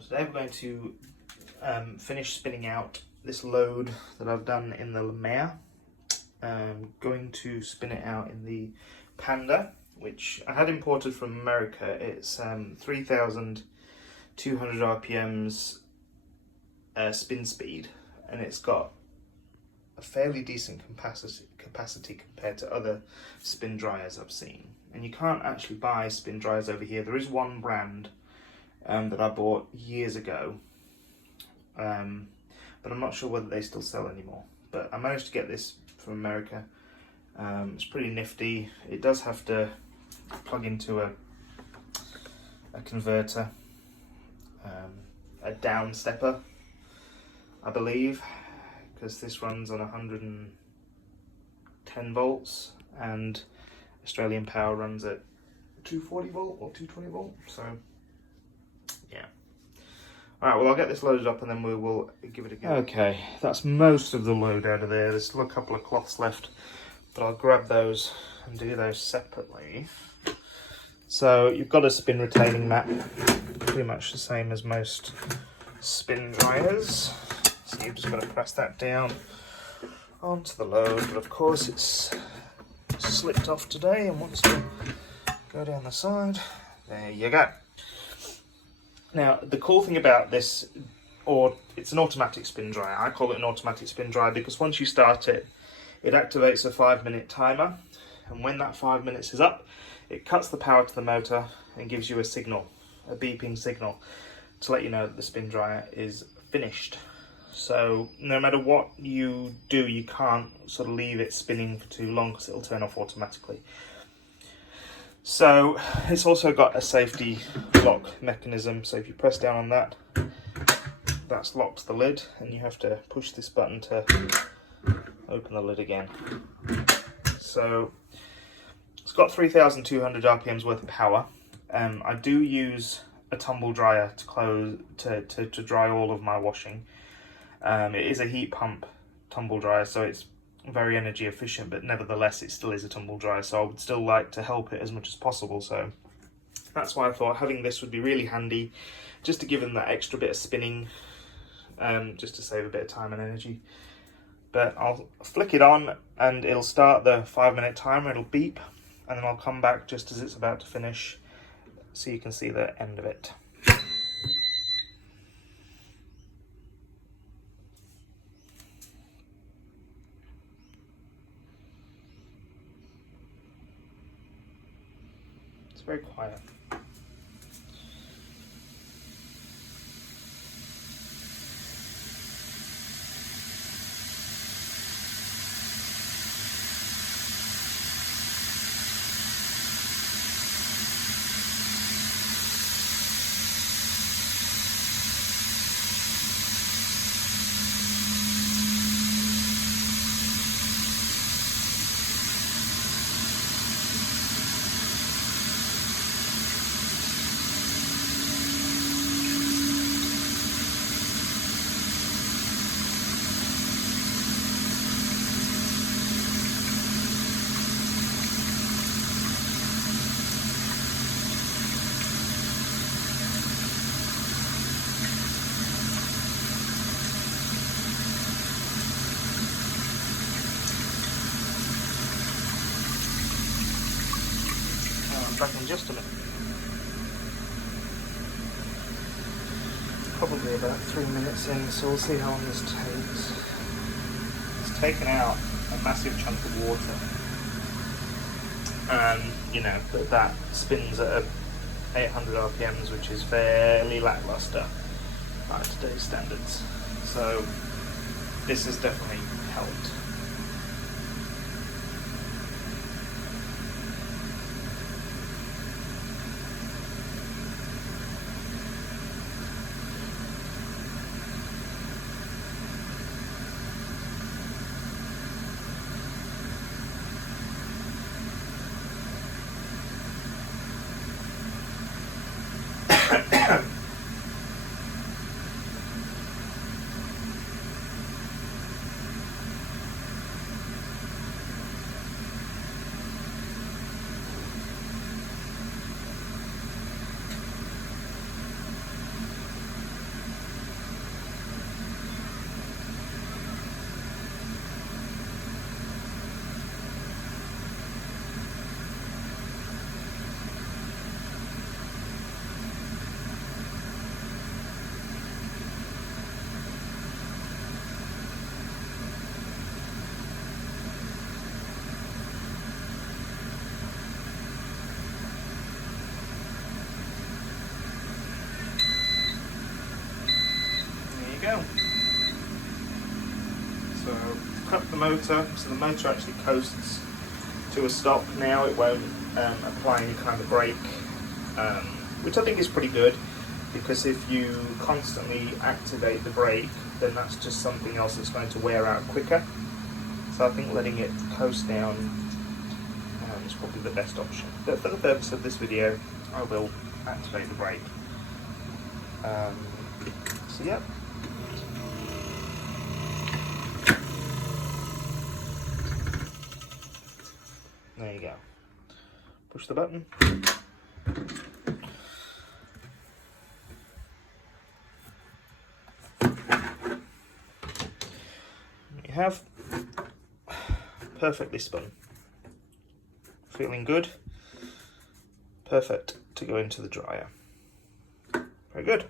Today we're going to finish spinning out this load that I've done in the Laundro-Matt. I'm going to spin it out in the Panda, which I had imported from America. It's 3,200 RPMs spin speed, and it's got a fairly decent capacity compared to other spin dryers I've seen. And you can't actually buy spin dryers over here. There is one brand that I bought years ago, but I'm not sure whether they still sell anymore. But I managed to get this from America. It's pretty nifty. It does have to plug into a converter, a down stepper, I believe, because this runs on 110 volts and Australian Power runs at 240 volt or 220 volt. So yeah. Alright, well, I'll get this loaded up and then we will give it a go. Okay, that's most of the load out of there. There's still a couple of cloths left, but I'll grab those and do those separately. So you've got a spin retaining mat, pretty much the same as most spin dryers. So you've just got to press that down onto the load, but of course it's slipped off today and wants to go down the side. There you go. Now, the cool thing about this, it's an automatic spin dryer. I call it an automatic spin dryer because once you start it, it activates a 5-minute timer. And when that 5 minutes is up, it cuts the power to the motor and gives you a signal, a beeping signal, to let you know that the spin dryer is finished. So no matter what you do, you can't sort of leave it spinning for too long because it'll turn off automatically. So it's also got a safety lock mechanism, so if you press down on that, that locks the lid and you have to push this button to open the lid again. So it's got 3,200 RPMs worth of power. I do use a tumble dryer to dry all of my washing. It is a heat pump tumble dryer, so it's very energy efficient, but nevertheless it still is a tumble dryer, so I would still like to help it as much as possible. So that's why I thought having this would be really handy, just to give them that extra bit of spinning, just to save a bit of time and energy. But I'll flick it on and it'll start the 5-minute timer, it'll beep, and then I'll come back just as it's about to finish so you can see the end of it. It's very quiet. Back in just a minute. Probably about 3 minutes in, so we'll see how long this takes. It's taken out a massive chunk of water, and you know that spins at 800 RPMs, which is fairly lackluster by today's standards. So this has definitely helped. motor, so the motor actually coasts to a stop now. It won't apply any kind of brake, which I think is pretty good, because if you constantly activate the brake, then that's just something else that's going to wear out quicker. So I think letting it coast down is probably the best option. But for the purpose of this video, I will activate the brake. So yeah. There you go. Push the button. You have perfectly spun. Feeling good. Perfect to go into the dryer. Very good.